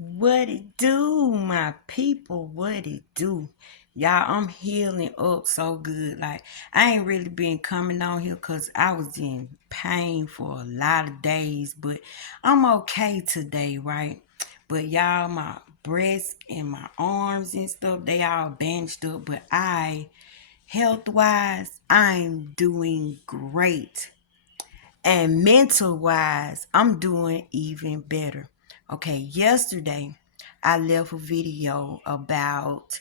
What it do, my people? What it do? Y'all, I'm healing up so good. Like, I ain't really been coming on here because I was in pain for a lot of days, but I'm okay today, right? But y'all, my breasts and my arms and stuff, they all bandaged up, but health wise, I'm doing great. And mental wise, I'm doing even better. Okay, yesterday I left a video about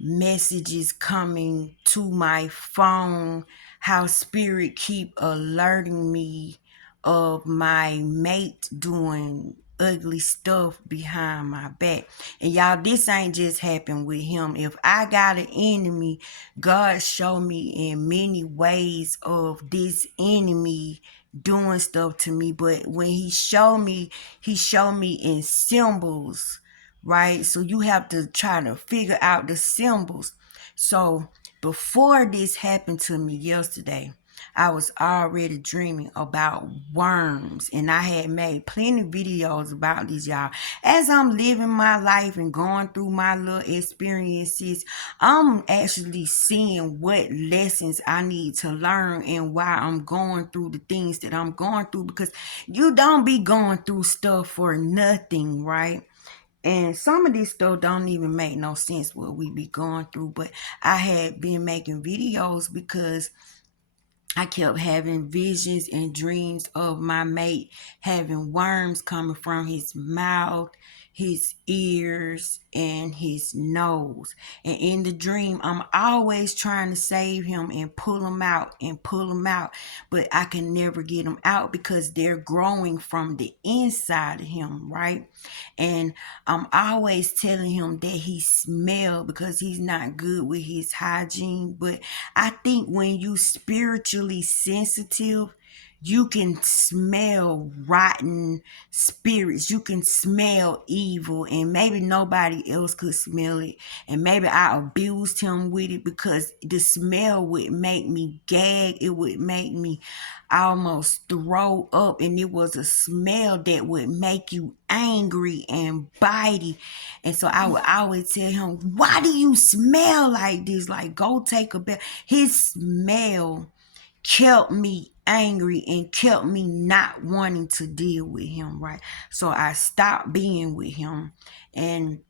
messages coming to my phone, how spirit keep alerting me of my mate doing ugly stuff behind my back. And y'all, this ain't just happened with him. If I got an enemy, God showed me in many ways of this enemy doing stuff to me. But when he showed me in symbols, right? So you have to try to figure out the symbols. So before this happened to me yesterday, I was already dreaming about worms, and I had made plenty of videos about these, y'all. As I'm living my life and going through my little experiences, I'm actually seeing what lessons I need to learn and why I'm going through the things that I'm going through, because you don't be going through stuff for nothing, right? And some of this stuff don't even make no sense what we be going through. But I had been making videos because I kept having visions and dreams of my mate having worms coming from his mouth, his ears, and his nose. And in the dream, I'm always trying to save him and pull him out and pull him out. But I can never get him out because they're growing from the inside of him, right? And I'm always telling him that he smell because he's not good with his hygiene. But I think when you spiritually sensitive, you can smell rotten spirits. You can smell evil, and maybe nobody else could smell it. And maybe I abused him with it because the smell would make me gag. It would make me almost throw up, and it was a smell that would make you angry and bitey. And so I would always tell him, why do you smell like this? Like, go take a bath. His smell kept me angry and kept me not wanting to deal with him, right? So I stopped being with him, and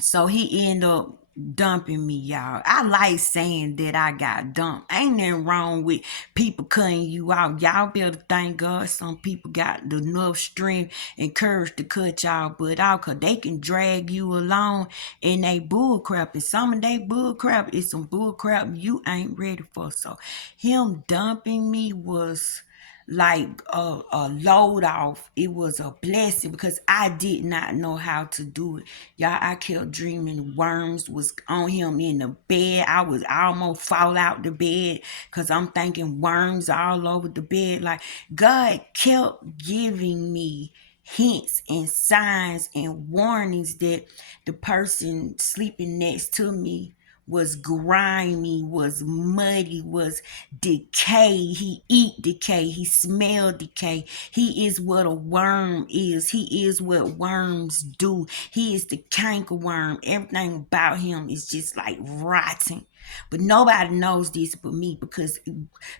so he ended up dumping me, y'all. I like saying that I got dumped. Ain't nothing wrong with people cutting you out. Y'all better thank God some people got enough strength and courage to cut y'all butt out, because they can drag you along in they bull crap. And some of they bull crap is some bull crap you ain't ready for. So him dumping me was like a load off. It was a blessing because I did not know how to do it. Y'all, I kept dreaming worms was on him in the bed. I was almost fall out the bed because I'm thinking worms all over the bed. Like, God kept giving me hints and signs and warnings that the person sleeping next to me was grimy, was muddy, was decay. He eat decay. He smell decay. He is what a worm is. He is what worms do. He is the canker worm. Everything about him is just like rotten. But nobody knows this but me, because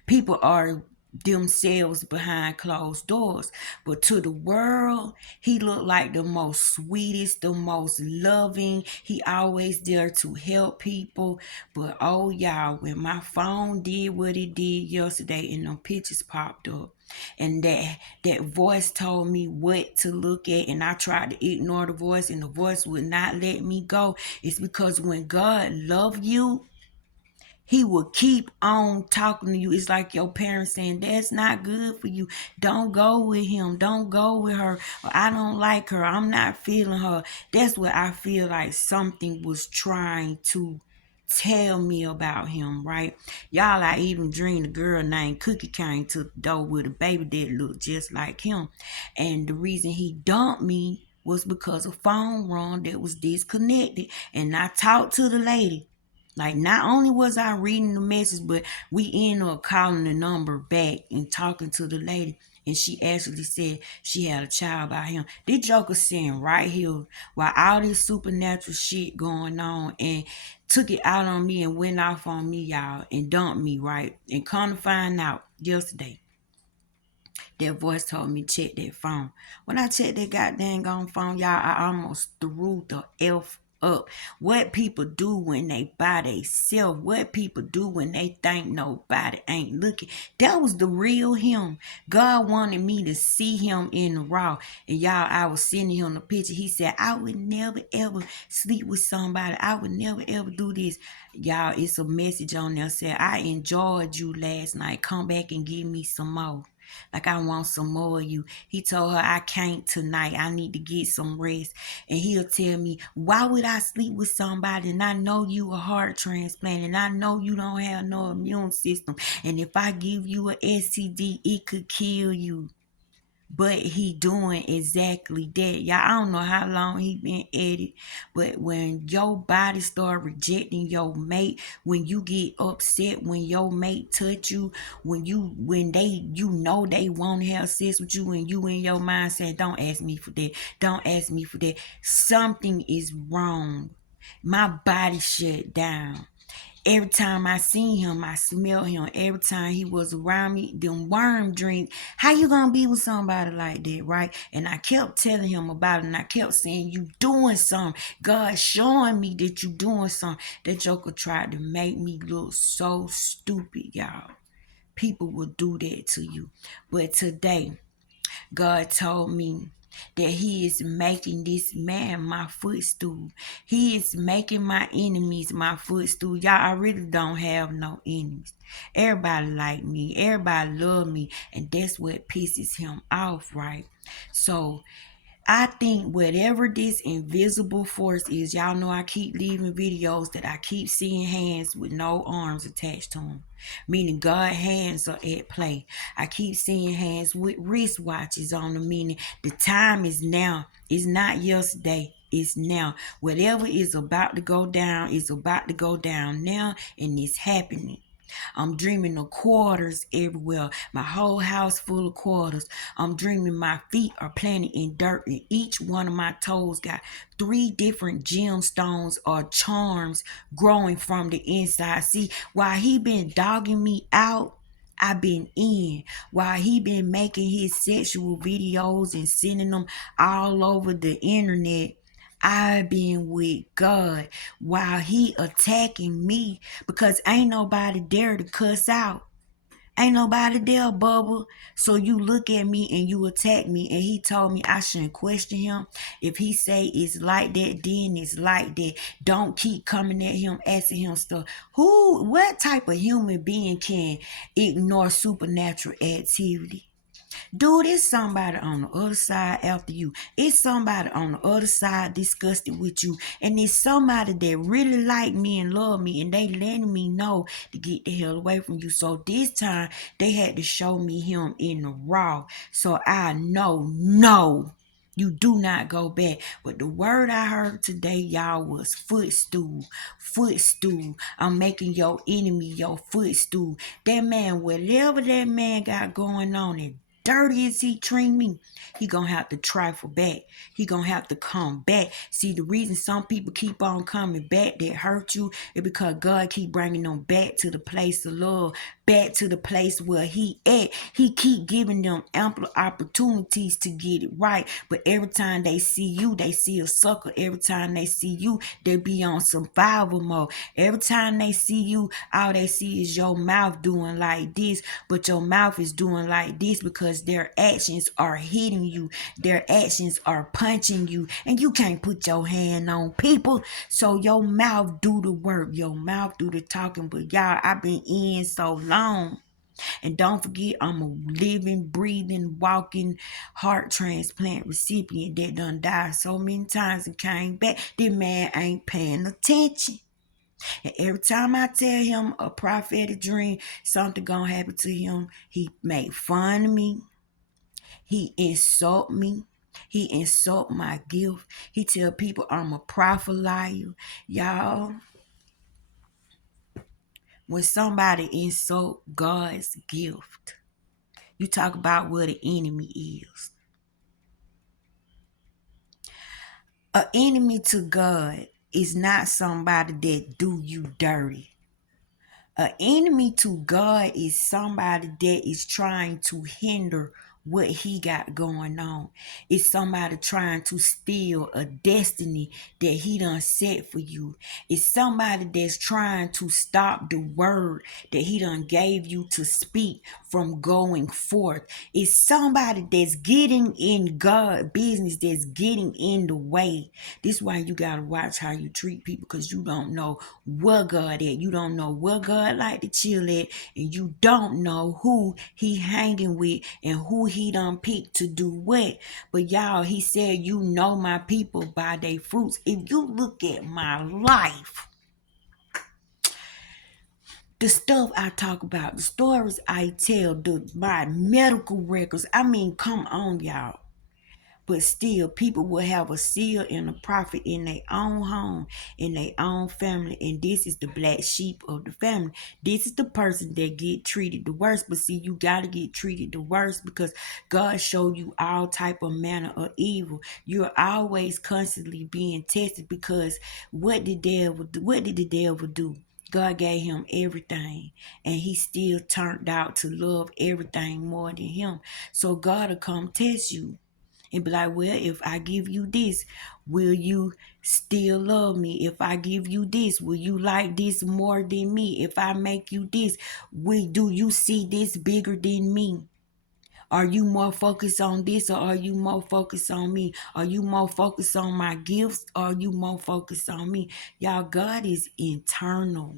people are themselves behind closed doors. But to the world, he looked like the most sweetest, the most loving. He always there to help people. But oh y'all, when my phone did what it did yesterday and them pictures popped up, and that voice told me what to look at, and I tried to ignore the voice, and the voice would not let me go. It's because when God love you, he will keep on talking to you. It's like your parents saying, that's not good for you. Don't go with him. Don't go with her. Or, I don't like her. I'm not feeling her. That's what I feel like something was trying to tell me about him, right? Y'all, I even dreamed a girl named Cookie came to the door with a baby that looked just like him. And the reason he dumped me was because a phone rung that was disconnected. And I talked to the lady. Like, not only was I reading the message, but we ended up calling the number back and talking to the lady. and she actually said she had a child by him. This joker sitting right here while all this supernatural shit going on and took it out on me and went off on me, y'all, and dumped me, right? And come to find out yesterday, that voice told me check that phone. When I checked that goddamn on phone, y'all, I almost threw the F up. What people do when they by themselves, what people do when they think nobody ain't looking. That was the real him. God wanted me to see him in the raw. And y'all, I was sending him the picture. He said, I would never ever sleep with somebody. I would never ever do this. Y'all, it's a message on there saying, I enjoyed you last night. Come back and give me some more. Like I want some more of you. He told her I can't tonight. I need to get some rest. And he'll tell me, why would I sleep with somebody and I know you a heart transplant and I know you don't have no immune system. And if I give you a STD, it could kill you. But he doing exactly that. Y'all, I don't know how long he been at it, but when your body start rejecting your mate, when you get upset, when your mate touch you, when they you know they won't have sex with you, and you in your mind saying, don't ask me for that, don't ask me for that. Something is wrong. My body shut down. Every time I seen him, I smell him. Every time he was around me, them worm drinks. How you gonna be with somebody like that, right? And I kept telling him about it, and I kept saying, you doing something. God showing me that you doing something. That joker tried to make me look so stupid, y'all. People will do that to you. But today, God told me that he is making this man my footstool. He is making my enemies my footstool. Y'all, I really don't have no enemies. Everybody like me. Everybody love me. And that's what pisses him off, right? So I think whatever this invisible force is, y'all know I keep leaving videos that I keep seeing hands with no arms attached to them. Meaning God hands are at play. I keep seeing hands with wristwatches on them, meaning the time is now. It's not yesterday. It's now. Whatever is about to go down is about to go down now, and it's happening. I'm dreaming of quarters everywhere. My whole house full of quarters. I'm dreaming my feet are planted in dirt and each one of my toes got 3 different gemstones or charms growing from the inside. See, while he been dogging me out, I been in. While he been making his sexual videos and sending them all over the internet, I been with God while he attacking me because ain't nobody there to cuss out. Ain't nobody there, Bubba. So you look at me and you attack me, and he told me I shouldn't question him. If he say it's like that, then it's like that. Don't keep coming at him, asking him stuff. What type of human being can ignore supernatural activity? Dude, it's somebody on the other side after you. It's somebody on the other side disgusted with you. And it's somebody that really like me and love me. And they letting me know to get the hell away from you. So this time, they had to show me him in the raw. So I know, no. You do not go back. But the word I heard today, y'all, was footstool. Footstool. I'm making your enemy your footstool. That man, whatever that man got going on, and dirty as he treat me, he gonna have to trifle back. He gonna have to come back. See, the reason some people keep on coming back that hurt you is because God keep bringing them back to the place of love, back to the place where he at. He keep giving them ample opportunities to get it right. But every time they see you, they see a sucker. Every time they see you, they be on survival mode. Every time they see you, all they see is your mouth doing like this, but your mouth is doing like this because their actions are hitting you. Their actions are punching you, and you can't put your hand on people. So your mouth do the work. Your mouth do the talking. But y'all, I've been in so long. And don't forget, I'm a living, breathing, walking heart transplant recipient that done died so many times and came back. This man ain't paying attention. And every time I tell him a prophetic dream, something gonna happen to him, he make fun of me. He insult me. He insult my gift. He tell people I'm a prophet liar. Y'all, when somebody insult God's gift, You talk about what an enemy is. An enemy to God is not somebody that do you dirty. An enemy to God is somebody that is trying to hinder what he got going on. It's somebody trying to steal a destiny that he done set for you. It's somebody that's trying to stop the word that he done gave you to speak from going forth. It's somebody that's getting in God business, that's getting in the way. This is why you gotta watch how you treat people, because you don't know what God at. You don't know what God like to chill at, and you don't know who he hanging with and who he done picked to do what. But y'all, he said, you know my people by their fruits. If you look at my life, the stuff I talk about, the stories I tell, my medical records, I mean, come on, y'all. But still, people will have a seer and a prophet in their own home, in their own family. And this is the black sheep of the family. This is the person that get treated the worst. But see, you got to get treated the worst because God showed you all type of manner of evil. You're always constantly being tested because what did the devil do? God gave him everything, and he still turned out to love everything more than him. So God will come test you and be like, well, if I give you this, will you still love me? If I give you this, will you like this more than me? If I make you this, do you see this bigger than me? Are you more focused on this, or are you more focused on me? Are you more focused on my gifts, or are you more focused on me? Y'all, God is internal.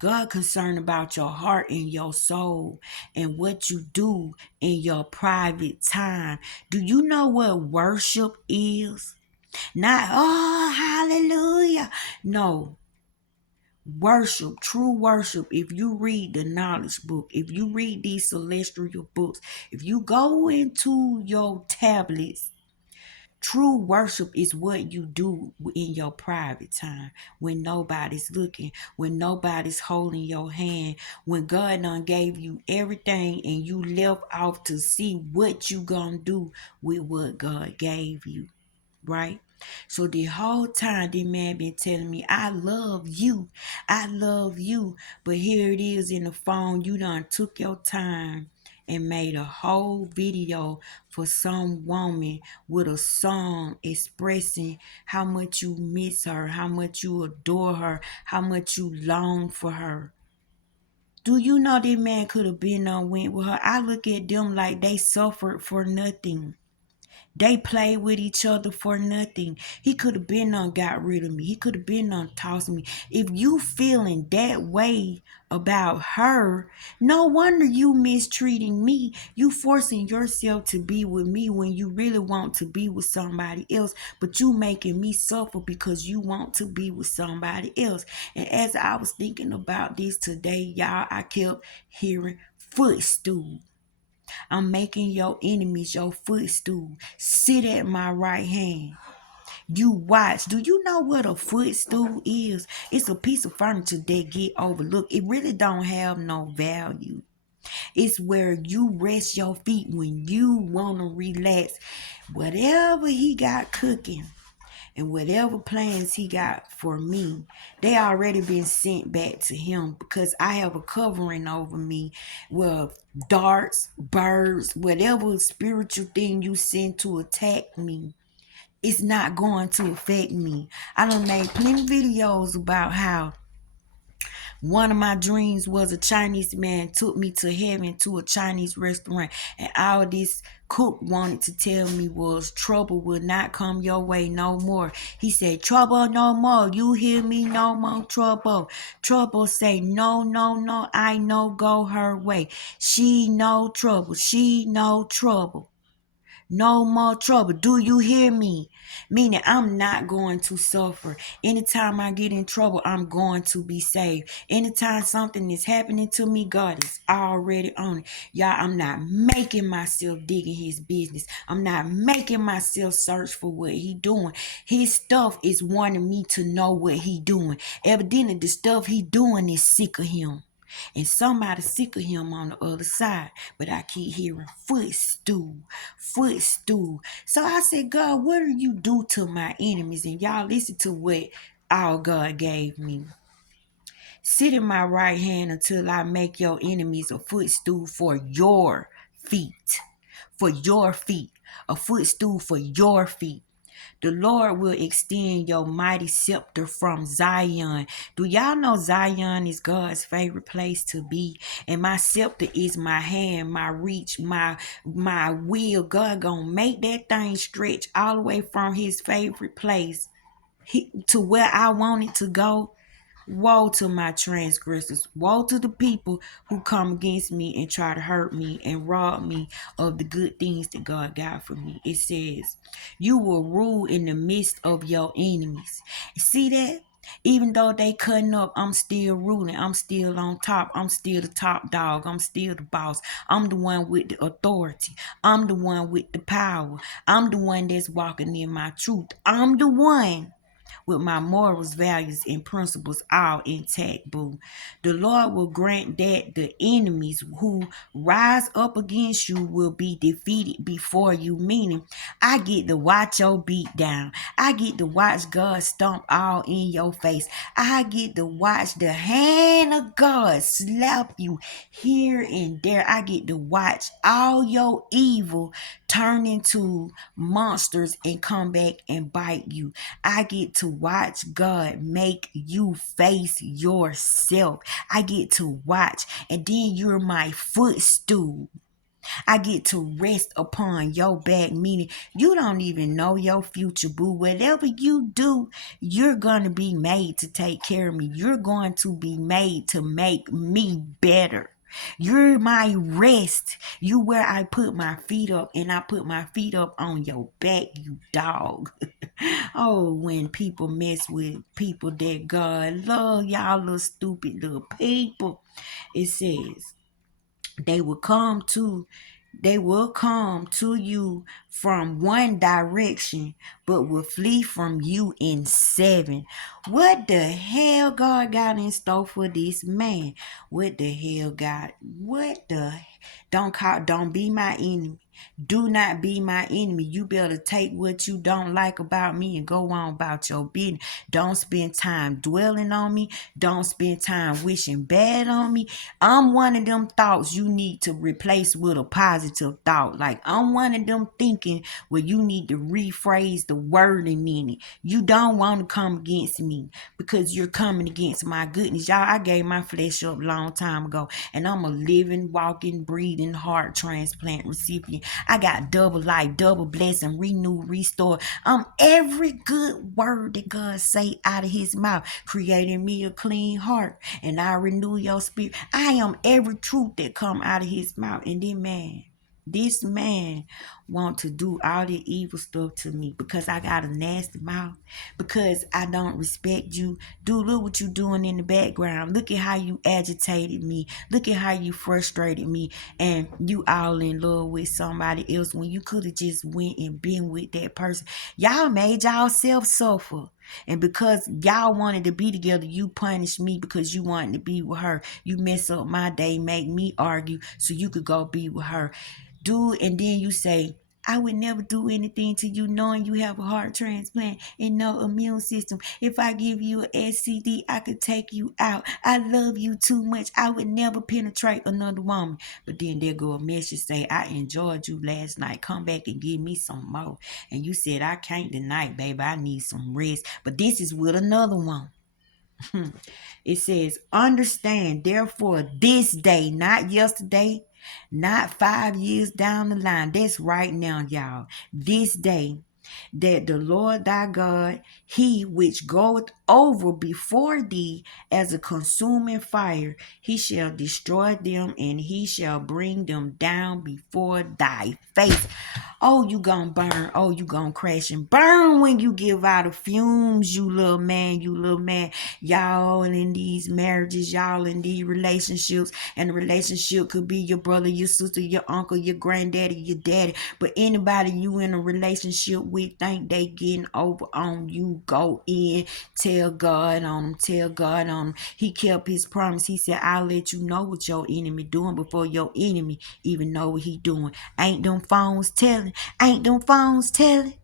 God concerned about your heart and your soul and what you do in your private time. Do you know what worship is? Not, oh, hallelujah. No, worship, true worship. If you read the knowledge book, if you read these celestial books, if you go into your tablets, true worship is what you do in your private time when nobody's looking, when nobody's holding your hand, when God done gave you everything and you left off to see what you gonna do with what God gave you, right? So the whole time this man been telling me, I love you. I love you. But here it is in the phone. You done took your time and made a whole video for some woman with a song expressing how much you miss her, how much you adore her, how much you long for her. Do you know that man could have been on went with her? I look at them like they suffered for nothing. They played with each other for nothing. He could have been on got rid of me. He could have been on tossing me. If you feeling that way about her, no wonder you mistreating me. You forcing yourself to be with me when you really want to be with somebody else, but you making me suffer because you want to be with somebody else. And as I was thinking about this today, y'all, I kept hearing footstool. I'm making your enemies your footstool. Sit at my right hand. You watch. Do you know what a footstool is? It's a piece of furniture that get overlooked. It really don't have no value. It's where you rest your feet when you want to relax. Whatever he got cooking and whatever plans he got for me, they already been sent back to him because I have a covering over me. Well, darts, birds, whatever spiritual thing you send to attack me, it's not going to affect me. I done made plenty videos about how one of my dreams was a Chinese man took me to heaven to a Chinese restaurant, and all this cook wanted to tell me was trouble will not come your way no more. He said, trouble no more. You hear me? No more trouble. Trouble say, no, no, no, I know go her way. She no trouble. She no trouble. No more trouble. Do you hear me? Meaning I'm not going to suffer. Anytime I get in trouble, I'm going to be saved. Anytime something is happening to me, God is already on it. Y'all, I'm not making myself digging his business. I'm not making myself search for what he doing. His stuff is wanting me to know what he doing. Evidently, the stuff he doing is sick of him. And somebody sick of him on the other side. But I keep hearing footstool, footstool. So I said, God, what do you do to my enemies? And y'all listen to what our God gave me. Sit in my right hand until I make your enemies a footstool for your feet. For your feet. A footstool for your feet. The Lord will extend your mighty scepter from Zion. Do y'all know Zion is God's favorite place to be? And my scepter is my hand, my reach, my will. God gonna make that thing stretch all the way from his favorite place to where I want it to go. Woe to my transgressors. Woe to the people who come against me and try to hurt me and rob me of the good things that God got for me. It says, you will rule in the midst of your enemies. See that? Even though they cutting up, I'm still ruling. I'm still on top. I'm still the top dog. I'm still the boss. I'm the one with the authority. I'm the one with the power. I'm the one that's walking in my truth. I'm the one with my morals, values, and principles all intact, boo. The Lord will grant that the enemies who rise up against you will be defeated before you, meaning I get to watch your beat down. I get to watch God stomp all in your face. I get to watch the hand of God slap you here and there. I get to watch all your evil turn into monsters and come back and bite you. I get to watch God make you face yourself. I get to watch, and then you're my footstool. I get to rest upon your back, meaning you don't even know your future, boo. Whatever you do, you're going to be made to take care of me. You're going to be made to make me better. You're my rest. You where I put my feet up, and I put my feet up on your back, you dog. Oh, when people mess with people that God love, y'all little stupid little people. It says, they will come to they will come to you from one direction, but will flee from you in seven. What the hell God got in store for this man? What the hell, God? What the? Don't be my enemy. Do not be my enemy. You better take what you don't like about me and go on about your business. Don't spend time dwelling on me. Don't spend time wishing bad on me. I'm one of them thoughts you need to replace with a positive thought. Like I'm one of them thinking where you need to rephrase the wording in it. You don't want to come against me because you're coming against my goodness. Y'all, I gave my flesh up a long time ago, and I'm a living, walking, breathing heart transplant recipient. I got double life, double blessing, renew, restore. I'm every good word that God say out of his mouth, creating me a clean heart, and I renew your spirit. I am every truth that come out of his mouth. And then this man want to do all the evil stuff to me because I got a nasty mouth, because I don't respect you. Dude, look what you doing in the background. Look at how you agitated me. Look at how you frustrated me, and you all in love with somebody else when you could have just went and been with that person. Y'all made y'all suffer. And because y'all wanted to be together, you punished me because you wanted to be with her. You mess up my day, make me argue so you could go be with her. Dude, and then you say, I would never do anything to you knowing you have a heart transplant and no immune system. If I give you an STD, I could take you out. I love you too much. I would never penetrate another woman. But then there go a message say, I enjoyed you last night. Come back and give me some more. And you said, I can't tonight, baby. I need some rest. But this is with another one. It says, understand, therefore, this day, not yesterday, not 5 years down the line. That's right now, y'all. This day, that the Lord thy God, he which goeth over before thee as a consuming fire, he shall destroy them, and he shall bring them down before thy face. Oh, you gonna burn. Oh, you gonna crash and burn when you give out the fumes, you little man, you little man. Y'all in these marriages, y'all in these relationships, and the relationship could be your brother, your sister, your uncle, your granddaddy, your daddy, but anybody you in a relationship with, with think they getting over on you, go in, tell God on them, tell God on them. He kept his promise. He said, I'll let you know what your enemy doing before your enemy even know what he doing. Ain't them phones telling? Ain't them phones telling?